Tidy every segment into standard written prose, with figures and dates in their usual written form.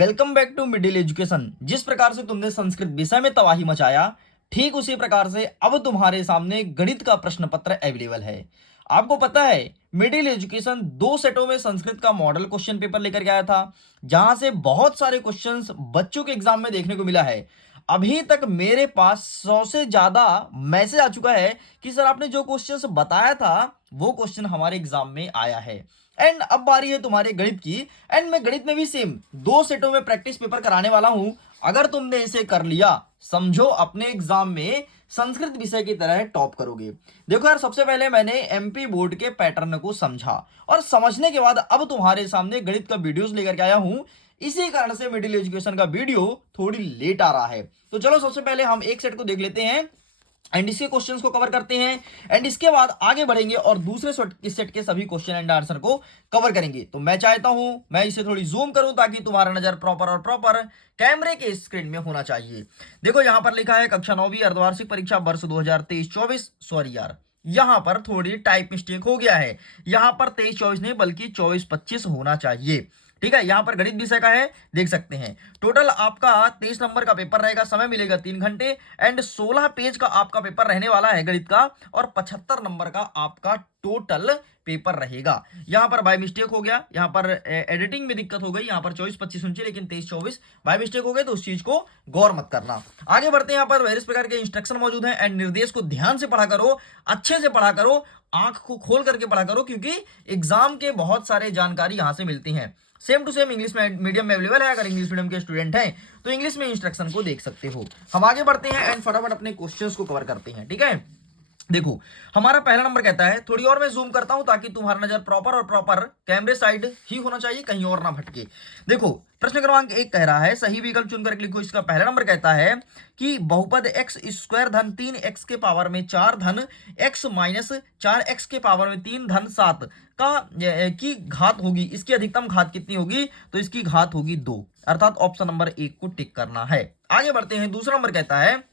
Welcome back to middle education. जिस प्रकार से तुमने संस्कृत विषय में तबाही मचाया, ठीक उसी प्रकार से अब तुम्हारे सामने गणित का प्रश्न पत्र अवेलेबल है। आपको पता है, मिडिल एजुकेशन 2 सेटों में संस्कृत का मॉडल क्वेश्चन पेपर लेकर के आया था, जहां से बहुत सारे क्वेश्चंस बच्चों के एग्जाम में देखने को मिला है। अभी तक मेरे पास 100 से ज्यादा मैसेज आ चुका है कि सर आपने जो क्वेश्चंस बताया था वो क्वेश्चन हमारे एग्जाम में आया है। एंड अब बारी है तुम्हारे गणित की। एंड मैं गणित में भी सेम 2 सेटों में प्रैक्टिस पेपर कराने वाला हूं। अगर तुमने इसे कर लिया, समझो अपने एग्जाम में संस्कृत विषय की तरह टॉप करोगे। देखो यार, सबसे पहले मैंने एमपी बोर्ड के पैटर्न को समझा और समझने के बाद अब तुम्हारे सामने गणित का वीडियोस लेकर के आया हूं। इसी कारण से मिडिल एजुकेशन का वीडियो थोड़ी लेट आ रहा है। तो चलो सबसे पहले हम एक सेट को देख लेते हैं एंड इसके क्वेश्चंस को कवर करते हैं। एंड इसके बाद आगे बढ़ेंगे और दूसरे सेट के सभी क्वेश्चन एंड आंसर को कवर करेंगे। तो मैं चाहता हूं मैं इसे थोड़ी जूम करूं ताकि तुम्हारा नजर प्रॉपर कैमरे के स्क्रीन में होना चाहिए। देखो यहां पर लिखा है कक्षा 9वीं अर्धवार्षिक परीक्षा वर्ष 2023-24। सॉरी यार, यहां पर थोड़ी टाइप मिस्टेक हो गया है। यहां पर 23-24 नहीं बल्कि 24-25 होना चाहिए। ठीक है, यहां पर गणित विषय का है, देख सकते हैं। टोटल आपका 23 नंबर का पेपर रहेगा, समय मिलेगा 3 घंटे एंड 16 पेज का आपका पेपर रहने वाला है गणित का, और 75 नंबर का आपका टोटल पेपर रहेगा। यहां पर बाय मिस्टेक हो गया, यहां पर एडिटिंग में दिक्कत हो गई, यहां पर 24-25 होनी चाहिए लेकिन 23-24 बाय मिस्टेक हो गए, तो उस चीज को गौर मत करना। आगे बढ़ते हैं। यहां पर वेरियस प्रकार के इंस्ट्रक्शन मौजूद हैं एंड निर्देश को ध्यान से पढ़ा करो, अच्छे से पढ़ा करो, आंख को खोल करके पढ़ा करो, क्योंकि एग्जाम के बहुत सारे जानकारी यहां से मिलती हैं। सेम टू सेम इंग्लिश में मीडियम में अवेलेबल है। अगर इंग्लिश मीडियम के स्टूडेंट हैं तो इंग्लिश में इंस्ट्रक्शन को देख सकते हो। हम आगे बढ़ते हैं एंड फटाफट अपने क्वेश्चंस को कवर करते हैं। ठीक है, देखो हमारा पहला नंबर कहता है, थोड़ी और मैं जूम करता हूं ताकि तुम्हारा नजर प्रॉपर कैमरे साइड ही होना चाहिए, कहीं और ना भटके। देखो प्रश्न क्रमांक 1 कह रहा है, सही विकल्प चुनकर लिखो। इसका पहला नंबर कहता है कि बहुपद एक्स स्क्वायर धन 3x के पावर में 4 धन x माइनस 4x के पावर में 3 धन 7 का की घात होगी। इसकी अधिकतम घात कितनी होगी? तो इसकी घात होगी 2, अर्थात ऑप्शन नंबर 1 को टिक करना है। आगे बढ़ते हैं। दूसरा नंबर कहता है,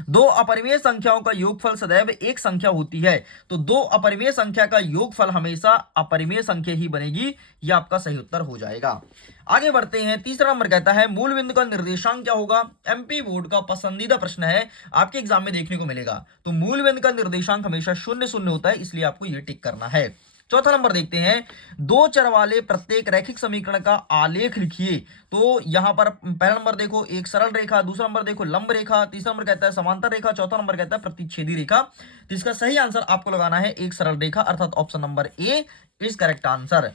दो अपरिमेय संख्याओं का योगफल सदैव एक संख्या होती है। तो दो अपरिमेय संख्या का योगफल हमेशा अपरिमेय संख्या ही बनेगी। यह आपका सही उत्तर हो जाएगा। आगे बढ़ते हैं। तीसरा नंबर कहता है, मूल बिंदु का निर्देशांक क्या होगा? एमपी बोर्ड का पसंदीदा प्रश्न है, आपके एग्जाम में देखने को मिलेगा। तो मूल बिंदु का निर्देशांक हमेशा 0 होता है, इसलिए आपको यह टिक करना है। चौथा नंबर देखते हैं, दो चर वाले प्रत्येक रैखिक समीकरण का आलेख लिखिए। तो यहां पर पहला नंबर देखो एक सरल रेखा, दूसरा नंबर देखो लंब रेखा, तीसरा नंबर कहता है समांतर रेखा, चौथा नंबर कहता है प्रतिच्छेदी रेखा। तो इसका सही आंसर आपको लगाना है एक सरल रेखा, अर्थात option number A is correct answer.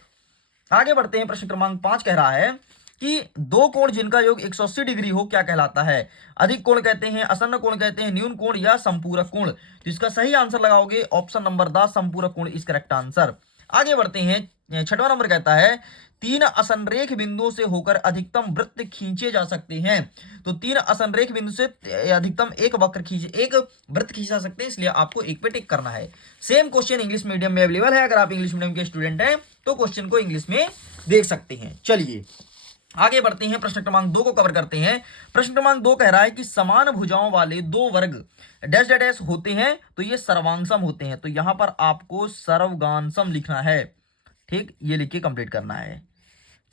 आगे बढ़ते हैं। प्रश्न क्रमांक 5 कह रहा है कि दो कोण जिनका योग 180 डिग्री हो क्या कहलाता है? अधिक कोण कहते हैं, असन्न कोण कहते हैं, न्यून कोण या संपूरक कोण। तो इसका सही आंसर लगाओगे ऑप्शन नंबर द संपूरक कोण इज करेक्ट आंसर। आगे बढ़ते हैं। छठवां नंबर कहता है, तीन असंरेख बिंदुओं से होकर अधिकतम वृत्त खींचे जा सकते हैं। तो तीन असंरेख बिंदु से अधिकतम एक वृत्त खींच जा सकते हैं, इसलिए आपको एक पे टिक करना है। सेम क्वेश्चन इंग्लिश मीडियम में अवेलेबल है। अगर आप इंग्लिश मीडियम के स्टूडेंट हैं तो क्वेश्चन को इंग्लिश में देख सकते हैं। चलिए आगे बढ़ते हैं। प्रश्न क्रमांक 2 को कवर करते हैं। प्रश्न क्रमांक 2 कह रहा है कि समान भुजाओं वाले दो वर्ग डैश डैश डैश होते हैं तो ये सर्वांगसम होते हैं। तो यहां पर आपको सर्वगांसम लिखना है। ठीक, ये लिख के कंप्लीट करना है।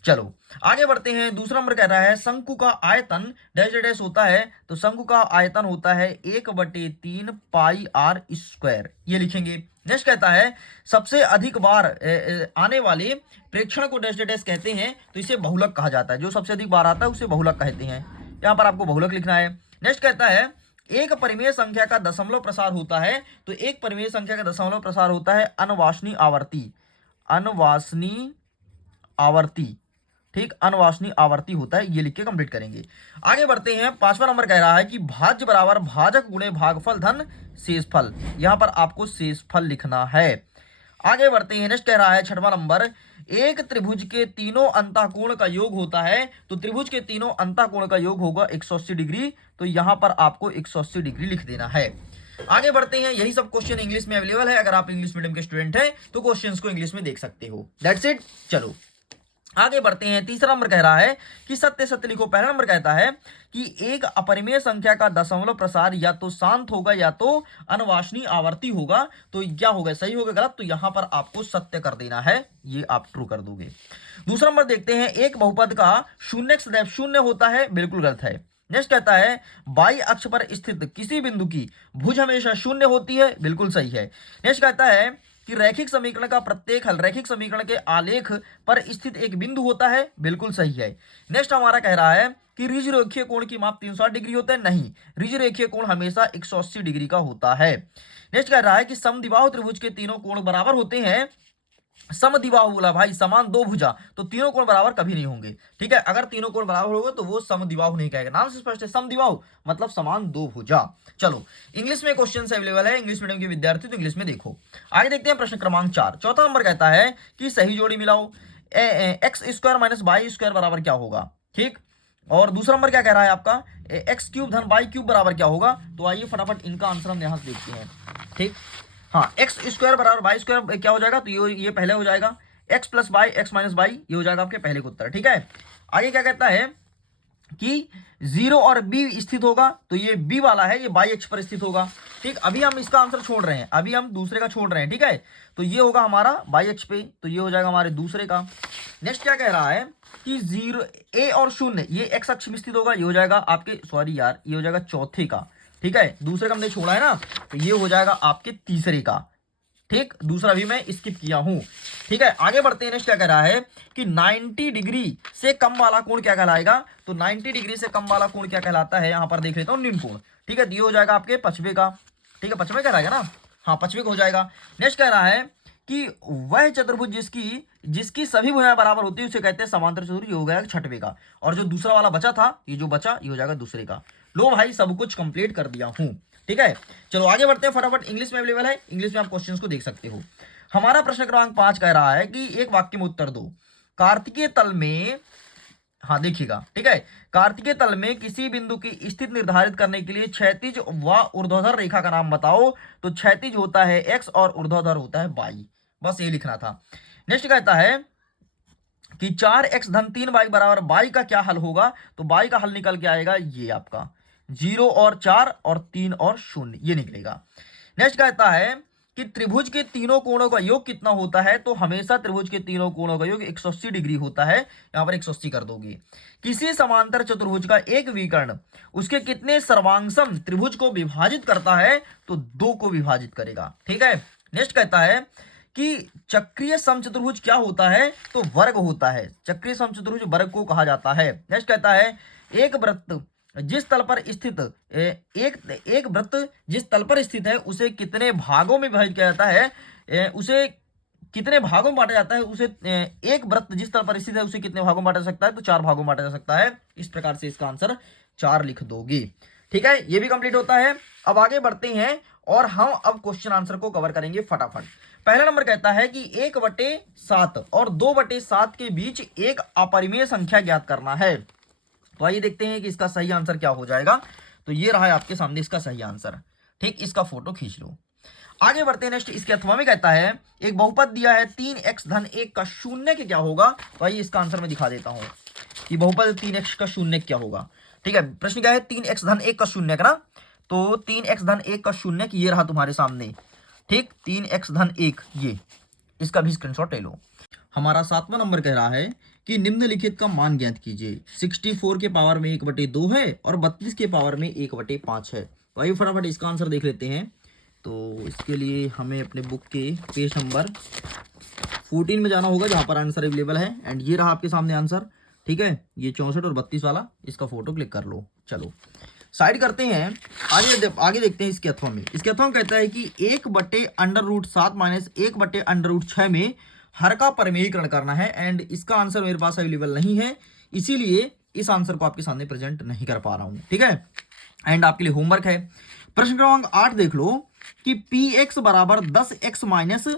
चलो आगे बढ़ते हैं। दूसरा नंबर कह रहा है, शंकु का आयतन डैश डैश डैश होता है। तो शंकु का आयतन होता है 1/3 पाई आर स्क्वायर, ये लिखेंगे। नेक्स्ट कहता है, सबसे अधिक बार आने वाले प्रेक्षण को डैश डैश डैश कहते हैं। तो इसे बहुलक कहा जाता है, जो सबसे अधिक बार आता है उसे बहुलक कहते हैं। यहां पर आपको बहुलक लिखना है। नेक्स्ट कहता है, एक परिमेय संख्या का दशमलव प्रसार होता है। तो एक परिमेय संख्या का दशमलव प्रसार होता है अनवासनी आवर्ती, अनवासनी आवर्ती। ठीक, अनवासनी आवर्ती होता है, ये लिख के कंप्लीट करेंगे। आगे बढ़ते हैं। 5वां नंबर कह रहा है कि भाज्य बराबर भाजक गुणे भागफल धन शेषफल। यहां पर आपको शेषफल लिखना है। आगे बढ़ते हैं। नेक्स्ट कह रहा है 6वां नंबर, एक त्रिभुज के तीनों अंतःकोण का योग होता है। तो त्रिभुज के तीनों अंतःकोण का योग होगा 180 डिग्री। तो यहां पर आपको 180 डिग्री लिख देना है। आगे बढ़ते हैं। यही सब क्वेश्चन इंग्लिश में अवेलेबल है। अगर आप इंग्लिश मीडियम के स्टूडेंट हैं तो क्वेश्चंस को इंग्लिश में देख सकते हो। That's it. चलो आगे बढ़ते हैं। तीसरा नंबर कह रहा है कि सत्य सत्य लिखो। पहला नंबर कहता है कि एक अपरिमेय संख्या का दशमलव प्रसार या तो शांत होगा या तो अनवांछनीय आवर्ती होगा। तो क्या होगा, सही होगा गलत? तो यहां पर आपको सत्य कर देना है, ये आप ट्रू कर दोगे। दूसरा नंबर देखते हैं, एक बहुपद का शून्य सदैव शून्य होता है, बिल्कुल गलत है। नेक्स्ट कहता है बाई अक्ष पर स्थित किसी बिंदु की भुज हमेशा शून्य होती है, बिल्कुल सही है। नेक्स्ट कहता है कि रैखिक समीकरण का प्रत्येक हल रैखिक समीकरण के आलेख पर स्थित एक बिंदु होता है, बिल्कुल सही है। नेक्स्ट हमारा कह रहा है कि ऋज रेखीय कोण की माप 360 डिग्री होता है, नहीं, ऋज रेखीय कोण हमेशा 180 डिग्री का होता है। नेक्स्ट कह रहा है कि समद्विबाहु त्रिभुज के तीनों कोण बराबर होते हैं। समद्विबाहु बोला भाई, समान दो भुजा, तो तीनों कोण बराबर कभी नहीं होंगे, ठीक है। अगर तीनों कोण बराबर होंगे तो वो समद्विबाहु नहीं कहेगा, नाम से स्पष्ट है, समद्विबाहु मतलब समान दो भुजा। चलो, इंग्लिश में क्वेश्चन अवेलेबल है, इंग्लिश मीडियम के विद्यार्थी तो इंग्लिश में देखो। आगे देखते हैं प्रश्न क्रमांक 4। चौथा नंबर कहता है कि सही जोड़ी मिलाओ, x square minus y square बराबर क्या होगा, ठीक। और दूसरा नंबर क्या कह रहा है आपका, एक्स क्यूब धन वाई क्यूब बराबर क्या होगा। तो आइए फटाफट इनका आंसर हम यहां से देखते हैं, ठीक। हाँ, एक्स स्क्वायर बराबर वाई स्क्वायर क्या हो जाएगा, तो ये पहले हो जाएगा, x plus y x minus y, ये हो जाएगा आपके पहले का उत्तर, ठीक है। आगे क्या कहता है कि 0 और बी स्थित होगा, तो ये बी वाला है, ये बाई अक्ष पर स्थित होगा, ठीक। अभी हम इसका आंसर छोड़ रहे हैं, अभी हम दूसरे का छोड़ रहे हैं, ठीक है। तो ये होगा हमारा बाई अक्ष पे, तो ये हो जाएगा हमारे दूसरे का। नेक्स्ट क्या कह रहा है कि 0 ए और 0 ये एक्स अक्ष में स्थित होगा, ये हो जाएगा आपके, सॉरी यार, ये हो जाएगा चौथे का, ठीक है। दूसरे का हमने छोड़ा है ना, तो ये हो जाएगा आपके तीसरे का, ठीक। दूसरा भी मैं स्किप किया हूं, ठीक है। आगे बढ़ते हैं। नेक्स्ट क्या कह रहा है कि 90 डिग्री से कम वाला कोण क्या कहलाएगा। तो 90 डिग्री से कम वाला कोण क्या कहलाता है, यहां पर देख लेता हूं, निम्न कोण, ठीक है। तो ये हो जाएगा आपके पछवे का, ठीक है, पछवे कहलाएगा ना, हाँ पछवे का हो जाएगा। नेक्स्ट कह रहा है कि वह चतुर्भुज जिसकी सभी भुजाएं बराबर होती है उसे कहते हैं समांतर चतुर्भुज, ये हो गया छठवे का। और जो दूसरा वाला बचा था, ये जो बचा ये हो जाएगा दूसरे का। लो भाई, सब कुछ कंप्लीट कर दिया हूं, ठीक है। चलो आगे बढ़ते हैं फटाफट, इंग्लिश में अवेलेबल है, इंग्लिश में आप क्वेश्चंस को देख सकते हो। हमारा प्रश्न क्रमांक 5 कह रहा है कि एक वाक्य में उत्तर दो। कार्तिकीय तल में, हाँ देखिएगा, ठीक है, कार्तिकीय तल में किसी बिंदु की स्थिति निर्धारित करने के लिए क्षैतिज व ऊर्ध्वाधर रेखा का नाम बताओ। तो क्षैतिज होता है एक्स और ऊर्ध्वाधर होता है वाई, बस ये लिखना था। नेक्स्ट कहता है कि 4x धन 3y बराबर y का क्या हल होगा। तो y का हल निकल के आएगा ये आपका 0 और 4 और 3 और 0, ये निकलेगा। नेक्स्ट कहता है कि त्रिभुज के तीनों कोणों का योग कितना होता है। तो हमेशा त्रिभुज के तीनों कोणों का योग 180 डिग्री होता है, यहां पर 180 कर दोगे। किसी समांतर चतुर्भुज का एक विकर्ण उसके कितने सर्वांगसम त्रिभुज को विभाजित करता है। तो 2 को विभाजित करेगा, ठीक है। नेक्स्ट कहता है कि चक्रीय समचतुर्भुज क्या होता है। तो वर्ग होता है, चक्रीय समचतुर्भुज वर्ग को कहा जाता है। नेक्स्ट कहता है एक वृत्त जिस तल पर स्थित एक वृत्त जिस तल पर स्थित है उसे कितने भागों में विभाजित किया जाता है, उसे कितने भागों में बांटा जाता है, उसे एक वृत्त जिस तल पर स्थित है उसे कितने भागों में बांटा जा सकता है। तो 4 भागों में बांटा जा सकता है। इस प्रकार से इसका आंसर 4 लिख दोगे, ठीक है। ये भी कंप्लीट होता है। अब आगे बढ़ते हैं और हम अब क्वेश्चन आंसर को कवर करेंगे फटाफट। पहला नंबर कहता है कि 1/7 और 2/7 के बीच एक अपरिमेय संख्या ज्ञात करना है। तो आइए देखते हैं कि इसका सही आंसर क्या हो जाएगा। तो ये रहा है आपके सामने इसका सही आंसर, ठीक। इसका फोटो खींच लो। आगे बढ़ते हैं। नेक्स्ट इसके अथवा में कहता है एक बहुपद दिया है 3x धन 1 का शून्य क्या क्या होगा। तो आइए इसका आंसर मैं दिखा देता हूं कि बहुपद 3x का शून्य क्या होगा, ठीक है। प्रश्न क्या है 3x धन 1 का शून्य ना, तो 3x धन 1 का शून्य ये रहा तुम्हारे सामने, ठीक। 3x धन 1, ये इसका भी स्क्रीनशॉट ले लो। हमारा 7वां नंबर कह रहा है कि निम्नलिखित का मान ज्ञात कीजिए। 64 के पावर में 1/2 है और 32 के पावर में 1/5 है। तो आइए फटाफट इसका आंसर देख लेते हैं। तो इसके लिए हमें अपने बुक के पेज नंबर 14 में जाना होगा जहां पर आंसर अवेलेबल है। एंड ये रहा आपके सामने आंसर, ठीक है। ये 64 और 32 वाला, इसका फोटो क्लिक कर लो। चलो साइड करते हैं, आगे देखते हैं इसके अथवा में। इसके अथवा में कहता है कि 1/√7 माइनस 1/√6 में हर का परिमेयीकरण करना है। एंड इसका आंसर मेरे पास अवेलेबल नहीं है, इसीलिए इस आंसर को आपके सामने प्रेजेंट नहीं कर पा रहा हूं, ठीक है। एंड आपके लिए होमवर्क है। प्रश्न क्रमांक 8 देख लो कि px बराबर 10x minus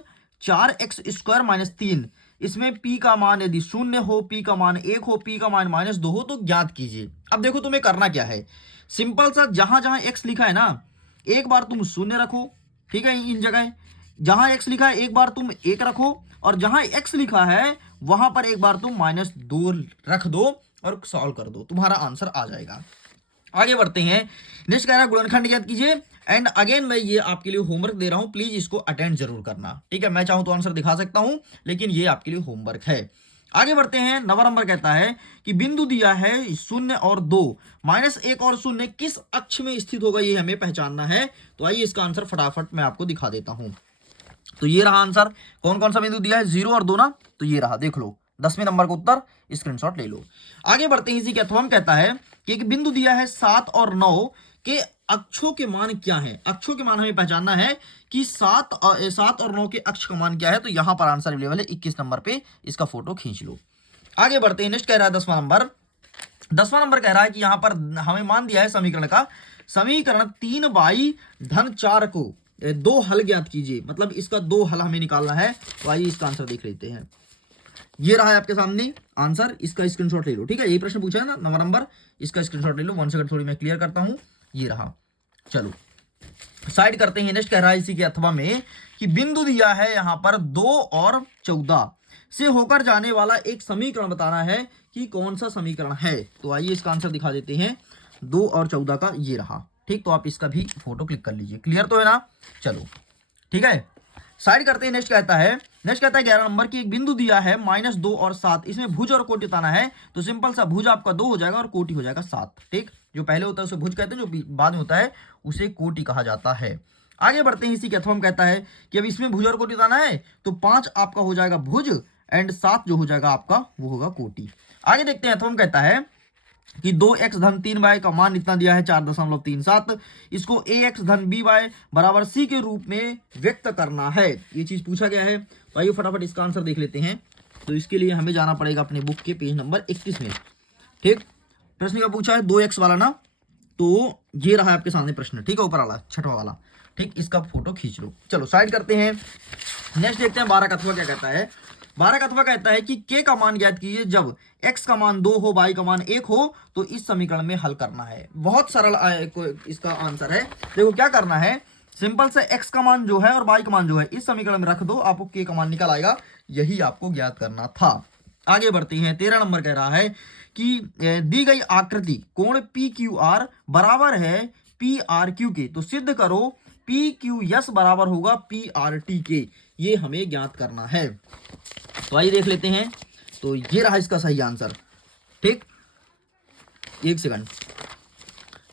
4x square minus 3, इसमें p का मान यदि 0 हो, p का मान 1 हो, p का मान -2 हो तो ज्ञात कीजिए। अब देखो तुम्हें करना क्या है, सिंपल सा, जहां जहां x लिखा है ना एक बार तुम 0 रखो, ठीक है। इन जगह जहां x लिखा है एक बार तुम 1 रखो, और जहां x लिखा है वहां पर एक बार तुम -2 रख दो और सॉल्व कर दो, तुम्हारा आंसर आ जाएगा। आगे बढ़ते हैं। नेक्स्ट कह रहा है गुणनखंड ज्ञात कीजिए। एंड अगेन मैं ये आपके लिए होमवर्क दे रहा हूं, प्लीज इसको अटेंड जरूर करना, ठीक है। मैं चाहूं तो आंसर दिखा सकता हूं, लेकिन ये आपके लिए होमवर्क है। आगे बढ़ते हैं। 9वां नंबर कहता है कि बिंदु दिया है 0 और 2, -1 और 0 किस अक्ष में स्थित होगा, ये हमें पहचानना है। तो आइए इसका आंसर फटाफट मैं आपको दिखा देता हूं। तो ये रहा आंसर। कौन कौन सा बिंदु दिया है, 0 और 2 ना, तो ये रहा, देख लो 10वें नंबर का उत्तर, स्क्रीनशॉट ले लो। आगे बढ़ते हैं। इसी के अथवा में कहता है कि एक बिंदु दिया है 7 और 9 के अक्षों के मान क्या है। अक्षों के मान हमें पहचानना है कि 7 और 9 के अक्ष का मान क्या है। तो यहां पर आंसर अवेलेबल है 21 नंबर पे, इसका फोटो खींच लो। आगे बढ़ते हैं। नेक्स्ट कह रहा है 10वां नंबर। 10वां नंबर कह रहा है कि यहां पर हमें मान दिया है समीकरण का, समीकरण 3y-4 को 2 हल ज्ञात कीजिए, मतलब इसका 2 हल हमें निकालना है। तो आइए इसका आंसर देख लेते हैं। ये रहा है आपके सामने आंसर, इसका स्क्रीनशॉट ले लो, ठीक है। यही प्रश्न पूछा है ना 9वां नंबर, इसका स्क्रीनशॉट ले लो। 1 सेकंड थोड़ी मैं क्लियर करता हूं। ये रहा, चलो साइड करते हैं। नेक्स्ट कह रहा है इसी के अथवा में कि बिंदु दिया है यहां पर 2 और 14 से होकर जाने वाला एक समीकरण बताना है कि कौन सा समीकरण है। तो आइए इसका आंसर दिखा देते हैं। 2 और 14 का ये रहा, ठीक। तो आप इसका भी फोटो क्लिक कर लीजिए, क्लियर तो है ना। चलो ठीक है, साइड करते हैं। नेक्स्ट कहता है 11 नंबर की एक बिंदु दिया है -2 और 7, इसमें भुज और कोटि बताना है। तो सिंपल सा भुज आपका 2 हो जाएगा और कोटि हो जाएगा 7, ठीक। जो पहले होता है उसे भुज कहते हैं, जो बाद में होता है उसे कोटि कहा जाता है। आगे बढ़ते हैं। इसी के अथवा में कहता है कि अब इसमें भुज और कोटि बताना है, तो 5 आपका हो जाएगा भुज एंड 7 जो हो जाएगा आपका वो होगा कोटि। आगे देखते हैं। अथवा में कहता है कि 2x धन 3y का मान इतना दिया है 4.37, इसको ax धन by बराबर c के रूप में व्यक्त करना है। ये चीज पूछा गया है। तो आइए फटाफट इसका आंसर देख लेते हैं। तो इसके लिए हमें जाना पड़ेगा अपने बुक के पेज नंबर 31 में, ठीक। प्रश्न का पूछा है 2x वाला ना, तो ये रहा आपके सामने प्रश्न, ठीक है, ऊपर वाला 6वां वाला, ठीक। इसका फोटो खींच लो। चलो साइड करते हैं। नेक्स्ट देखते हैं 12 का अथवा क्या कहता है। 12 का अथवा कहता है कि k का मान ज्ञात कीजिए जब x का मान 2 हो, y का मान 1 हो, तो इस समीकरण में हल करना है। बहुत सरल इसका आंसर है। देखो क्या करना है, सिंपल से x का मान जो है और y का मान जो है इस समीकरण में रख दो, आपको k का मान निकल आएगा। यही आपको ज्ञात करना था। आगे बढ़ते हैं। 13 नंबर कह रहा है कि दी गई आकृति कोण PQR बराबर है PRQ के, तो सिद्ध करो PQS बराबर होगा PRT के। ये हमें ज्ञात करना है। तो आइए देख लेते हैं। तो ये रहा इसका सही आंसर, ठीक। 1 सेकंड,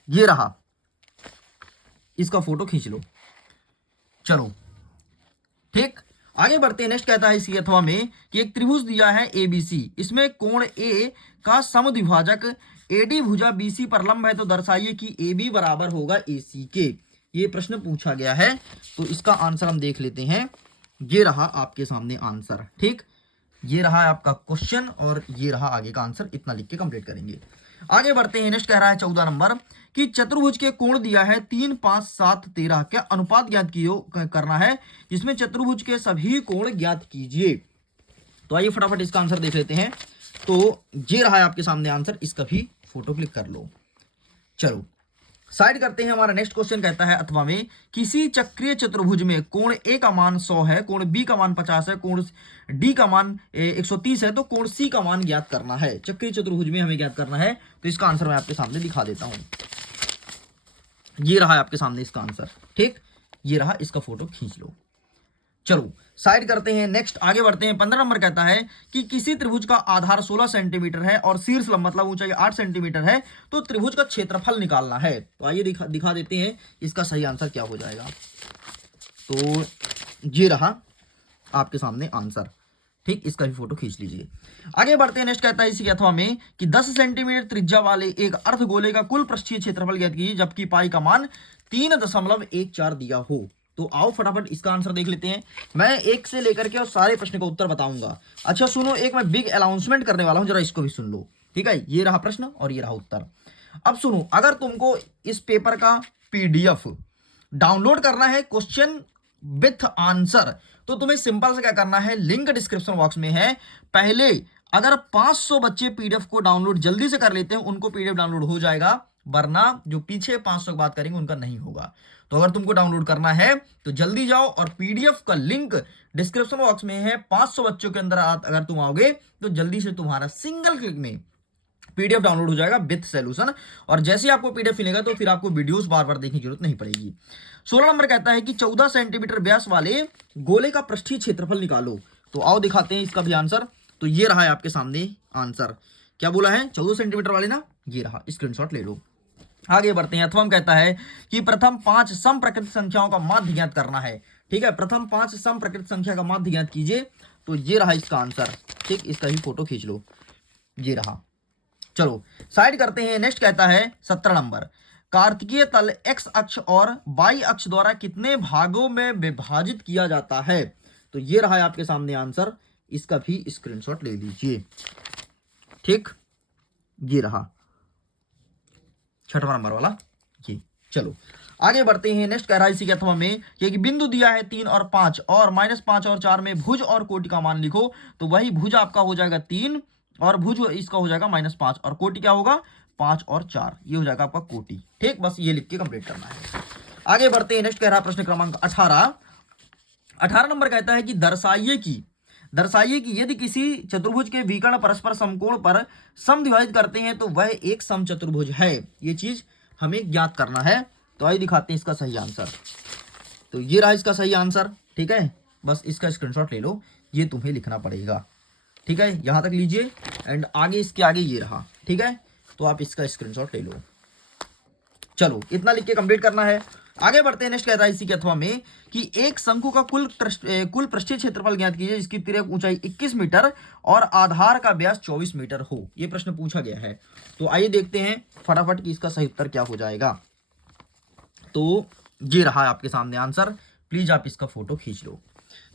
ये रहा, इसका फोटो खींच लो। चलो ठीक, आगे बढ़ते हैं। नेक्स्ट कहता है इसी अथवा में कि एक त्रिभुज दिया है ABC, इसमें कोण A का समद्विभाजक AD भुजा BC पर लंब है, तो दर्शाइए कि AB बराबर होगा AC के। ये प्रश्न पूछा गया है। तो इसका आंसर हम देख लेते हैं। ये रहा आपके सामने आंसर, ठीक। ये रहा आपका क्वेश्चन और ये रहा आगे का आंसर। इतना लिख के कंप्लीट करेंगे। आगे बढ़ते हैं। नेक्स्ट कह रहा है 14 नंबर कि चतुर्भुज के कोण दिया है 3, 5, 7, 13 क्या अनुपात ज्ञात करना है, जिसमें चतुर्भुज के सभी कोण ज्ञात कीजिए। तो आइए फटाफट इसका आंसर देख लेते हैं। तो ये रहा है आपके सामने आंसर, इसका भी फोटो क्लिक कर लो। चलो साइड करते हैं। हमारा नेक्स्ट क्वेश्चन कहता है अथवा में किसी चक्रीय चतुर्भुज में कोण A का मान 100 है, कोण B का मान 50 है, कोण D का मान 130 है, तो कोण C का मान ज्ञात करना है। चक्रीय चतुर्भुज में हमें ज्ञात करना है। तो इसका आंसर मैं आपके सामने दिखा देता हूं। ये रहा आपके सामने इसका आंसर, ठीक। ये रहा, इसका फोटो खींच लो। चलो साइड करते हैं। नेक्स्ट आगे बढ़ते हैं। 15 नंबर कहता है कि किसी त्रिभुज का आधार 16 सेंटीमीटर है और शीर्ष लंब मतलब ऊंचाई 8 सेंटीमीटर है, तो त्रिभुज का क्षेत्रफल निकालना है। तो आइए दिखा देते हैं इसका सही आंसर क्या हो जाएगा। तो ये रहा आपके सामने आंसर, ठीक। इसका भी फोटो खींच लीजिए। आगे बढ़ते हैं। नेक्स्ट कहता है इसी अथवा में कि 10 सेंटीमीटर त्रिज्या वाले एक अर्धगोले का कुल पृष्ठीय क्षेत्रफल ज्ञात कीजिए, जबकि पाई का मान 3.14 दिया हो। तो आओ फटाफट इसका आंसर देख लेते हैं। मैं एक से लेकर के और सारे प्रश्न का उत्तर बताऊंगा। अच्छा सुनो, एक मैं बिग अनाउंसमेंट करने वाला हूं, जरा इसको भी सुन लो, ठीक है। ये रहा प्रश्न और ये रहा उत्तर। अब सुनो, अगर तुमको इस पेपर का PDF डाउनलोड करना है क्वेश्चन विथ आंसर, तो तुम्हें सिंपल से क्या करना है, लिंक डिस्क्रिप्शन बॉक्स में है। पहले अगर 500 बच्चे PDF को डाउनलोड जल्दी से कर लेते हैं, उनको PDF डाउनलोड हो जाएगा। वरना जो पीछे 500 की बात करेंगे उनका नहीं होगा। तो अगर तुमको डाउनलोड करना है तो जल्दी जाओ और पीडीएफ का लिंक डिस्क्रिप्शन बॉक्स में है। 500 बच्चों के अंदर अगर तुम आओगे तो जल्दी से तुम्हारा सिंगल क्लिक में पीडीएफ डाउनलोड हो जाएगा विथ सॉल्यूशन। और जैसे ही आपको पीडीएफ मिलेगा तो फिर आपको वीडियोस बार बार देखने की जरूरत नहीं पड़ेगी। 16 नंबर कहता है कि 14 सेंटीमीटर व्यास वाले गोले का पृष्ठीय क्षेत्रफल निकालो। तो आओ दिखाते हैं इसका भी आंसर। तो ये रहा है आपके सामने आंसर। क्या बोला है? 14 सेंटीमीटर वाले ना, ये रहा, स्क्रीनशॉट ले लो। आगे बढ़ते हैं। अथवा कहता है कि प्रथम 5 सम प्रकृत संख्याओं का माध्य ज्ञात करना है। ठीक है, प्रथम 5 सम प्रकृत संख्या का माध्य ज्ञात कीजिए। तो ये रहा इसका आंसर। ठीक, इसका भी फोटो खींच लो, ये रहा। चलो साइड करते हैं। नेक्स्ट कहता है 17 नंबर, कार्तिकीय तल एक्स अक्ष और वाई अक्ष द्वारा कितने भागों में विभाजित किया जाता है। तो ये रहा है आपके सामने आंसर। इसका भी स्क्रीनशॉट ले लीजिए। ठीक, ये रहा 6वां नंबर वाला ये। चलो आगे बढ़ते हैं। नेक्स्ट कह रहा है इसी के अथवा में कि बिंदु दिया है 3 और 5 और -5 और 4 में भुज और कोटि का मान लिखो। तो वही भुज आपका हो जाएगा 3 और भुज इसका हो जाएगा -5 और कोटि क्या होगा 5 और 4, ये हो जाएगा आपका कोटि। ठीक, बस ये लिख के कंप्लीट करना है। आगे बढ़ते हैं। नेक्स्ट कह रहा है प्रश्न क्रमांक 18 नंबर कहता है कि दर्शाइए कि यदि किसी चतुर्भुज के विकर्ण परस्पर समकोण पर समद्विभाजित करते हैं तो वह एक समचतुर्भुज है। ये चीज हमें ज्ञात करना है। तो आइए दिखाते हैं इसका सही आंसर। तो ये रहा इसका सही आंसर। ठीक है, बस इसका स्क्रीनशॉट ले लो, ये तुम्हें लिखना पड़ेगा। ठीक है, यहां तक लीजिए एंड आगे इसके आगे ये रहा। ठीक है, तो आप इसका स्क्रीनशॉट ले लो। चलो इतना लिख के कंप्लीट करना है। आगे बढ़ते हैं। नेक्स्ट कहता है इसी के अथवा में कि एक शंकु का कुल पृष्ठीय क्षेत्रफल ज्ञात कीजिए जिसकी तिर्यक ऊंचाई 21 मीटर और आधार का व्यास 24 मीटर हो। यह प्रश्न पूछा गया है। तो आइए देखते हैं फटाफट कि इसका सही उत्तर क्या हो जाएगा। तो ये रहा है आपके सामने आंसर। प्लीज आप इसका फोटो खींच लो।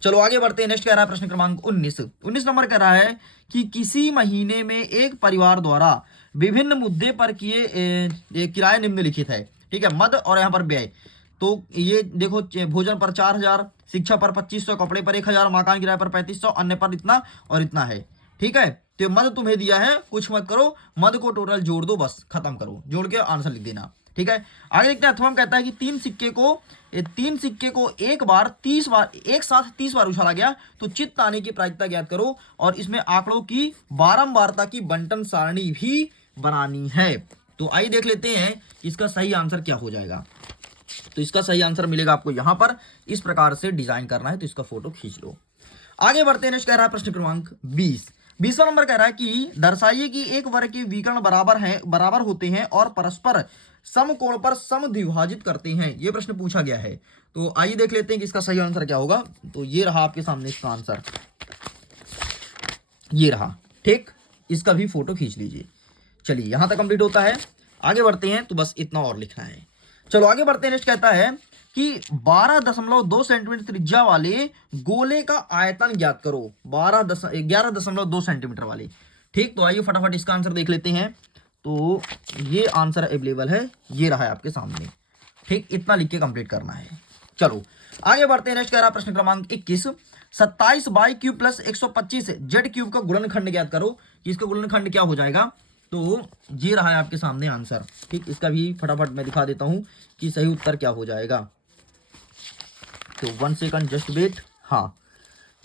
चलो आगे बढ़ते हैं। नेक्स्ट कह रहा है प्रश्न क्रमांक 19 नंबर कह रहा है कि किसी महीने में एक परिवार द्वारा विभिन्न मुद्दे पर किए किराए निम्नलिखित है। ठीक है, मद और यहाँ पर व्यय। तो ये देखो, भोजन पर 4000, शिक्षा पर 2500, कपड़े पर 1000, मकान किराए पर 3500, अन्य पर इतना और इतना है। ठीक है, तो मद तुम्हें दिया है, कुछ मत करो, मद को टोटल जोड़ दो, बस खत्म करो, जोड़ के आंसर लिख देना। ठीक है, आगे देखते हैं। अथवा कहता है कि तीन सिक्के को एक साथ 30 बार उछाला गया तो चित्त आने की प्रायिकता ज्ञात करो और इसमें आंकड़ों की बारंबारता की बंटन सारणी भी बनानी है। तो आइए देख लेते हैं इसका सही आंसर क्या हो जाएगा। तो इसका सही आंसर मिलेगा आपको यहां पर, इस प्रकार से डिजाइन करना है। तो इसका फोटो खींच लो। आगे बढ़ते हैं। नेक्स्ट कह रहा है प्रश्न क्रमांक 20वां नंबर कह रहा है कि दर्शाइए कि एक वर्ग के विकर्ण बराबर होते हैं और परस्पर समकोण पर समद्विभाजित करते हैं। यह प्रश्न पूछा गया है। तो आइए देख लेते हैं कि इसका सही आंसर क्या होगा। तो ये रहा आपके सामने इसका आंसर, ये रहा। ठीक, इसका भी फोटो खींच लीजिए। चलिए यहां तक कंप्लीट होता है। आगे बढ़ते हैं। तो बस इतना और लिखना है। चलो आगे बढ़ते हैं। नेक्स्ट कहता है कि 12.2 सेंटीमीटर त्रिज्या वाले गोले का आयतन ज्ञात करो। 11.2 सेंटीमीटर वाले। ठीक, तो आइए फटाफट इसका आंसर देख लेते हैं। तो ये आंसर अवेलेबल है, ये रहा है आपके सामने। ठीक, इतना लिख के कंप्लीट करना है। चलो आगे बढ़ते हैं। नेक्स्ट कह रहा प्रश्न क्रमांक 21, 27 by cube plus 125 Z cube का गुणनखंड ज्ञात करो। इसका गुणनखंड क्या हो जाएगा। तो ये रहा है आपके सामने आंसर। ठीक, इसका भी फटाफट मैं दिखा देता हूं कि सही उत्तर क्या हो जाएगा। तो 1 सेकंड जस्ट वेट। हाँ,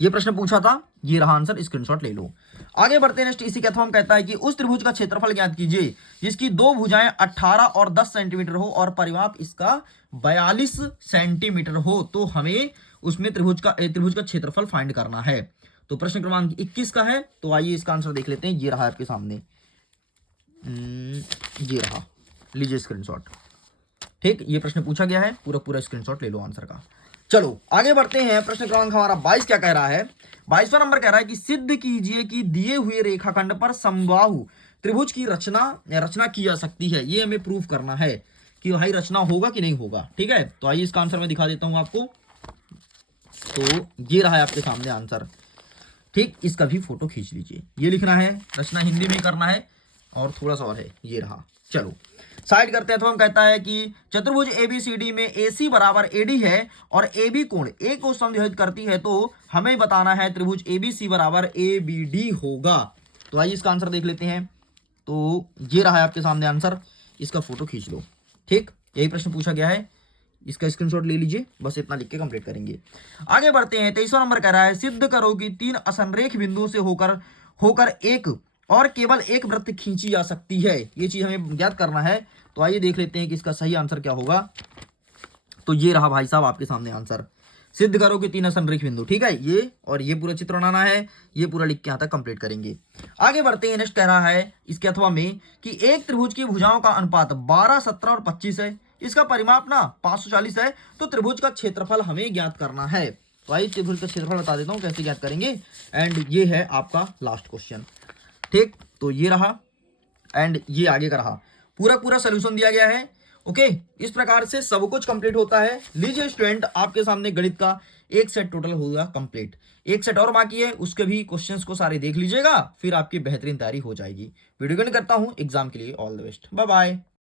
ये प्रश्न पूछा था, ये रहा आंसर, स्क्रीनशॉट ले लो। आगे बढ़ते हैं। नेक्स्ट इसी के अथवा में कहता है कि उस त्रिभुज का क्षेत्रफल ज्ञात कीजिए जिसकी दो भुजाएं 18 और 10 सेंटीमीटर हो और परिमाप इसका 42 सेंटीमीटर हो। तो हमें उसमें त्रिभुज का क्षेत्रफल फाइंड करना है। तो प्रश्न क्रमांक 21 का है। तो आइए इसका आंसर देख लेते हैं। ये रहा आपके सामने, ये रहा, लीजिए स्क्रीनशॉट। ठीक, ये प्रश्न पूछा गया है, पूरा स्क्रीनशॉट ले लो आंसर का। चलो आगे बढ़ते हैं। प्रश्न क्रमांक हमारा 22 क्या कह रहा है। 22वां नंबर कह रहा है कि सिद्ध कीजिए कि दिए हुए रेखाखंड पर समबाहु त्रिभुज की रचना की जा सकती है। ये हमें प्रूफ करना है कि भाई रचना होगा कि नहीं होगा। ठीक है, तो आइए इसका आंसर मैं दिखा देता हूं आपको। तो ये रहा है आपके सामने आंसर। ठीक, इसका भी फोटो खींच लीजिए। ये लिखना है, रचना हिंदी में करना है और थोड़ा सा और है, ये रहा। चलो साइड करते हैं। तो हम कहता है कि चतुर्भुज ABCD में AC बराबर AD है और AB कोण A को समद्विभाजित करती है। तो हमें बताना है त्रिभुज ABC बराबर ABD होगा। तो आइए इसका आंसर देख लेते हैं। तो ये रहा है आपके सामने आंसर। इसका फोटो खींच लो। ठीक, यही प्रश्न पूछा गया है, इसका स्क्रीनशॉट ले लीजिए, बस इतना लिख के कंप्लीट करेंगे। आगे बढ़ते हैं। 23वां नंबर कह रहा है सिद्ध करो कि 3 असंरेख बिंदुओं से होकर होकर एक और केवल एक वृत्त खींची जा सकती है। ये चीज हमें ज्ञात करना है। तो आइए देख लेते हैं कि इसका सही आंसर क्या होगा। तो ये रहा भाई साहब आपके सामने आंसर। सिद्ध करो कि 3 असंरेख बिंदु, ठीक है, ये और ये पूरा चित्र बनाना है, ये पूरा लिख के यहां तक कंप्लीट करेंगे। आगे बढ़ते हैं। नेक्स्ट कह रहा है इसके अथवा में कि एक त्रिभुज की भुजाओं का अनुपात 12, 17 और 25 है, इसका परिमाप ना 540 है, तो त्रिभुज का क्षेत्रफल हमें ज्ञात करना है। तो आइए त्रिभुज का क्षेत्रफल बता देता हूं कैसे ज्ञात करेंगे। एंड ये है आपका लास्ट क्वेश्चन। ठीक, तो ये रहा एंड ये आगे का रहा, पूरा पूरा सोल्यूशन दिया गया है। ओके, इस प्रकार से सब कुछ कंप्लीट होता है। लीजिए स्टूडेंट, आपके सामने गणित का एक सेट टोटल होगा कंप्लीट। एक सेट और बाकी है, उसके भी क्वेश्चंस को सारे देख लीजिएगा, फिर आपकी बेहतरीन तैयारी हो जाएगी। वीडियो करता हूं एग्जाम के लिए। All the best, bye bye.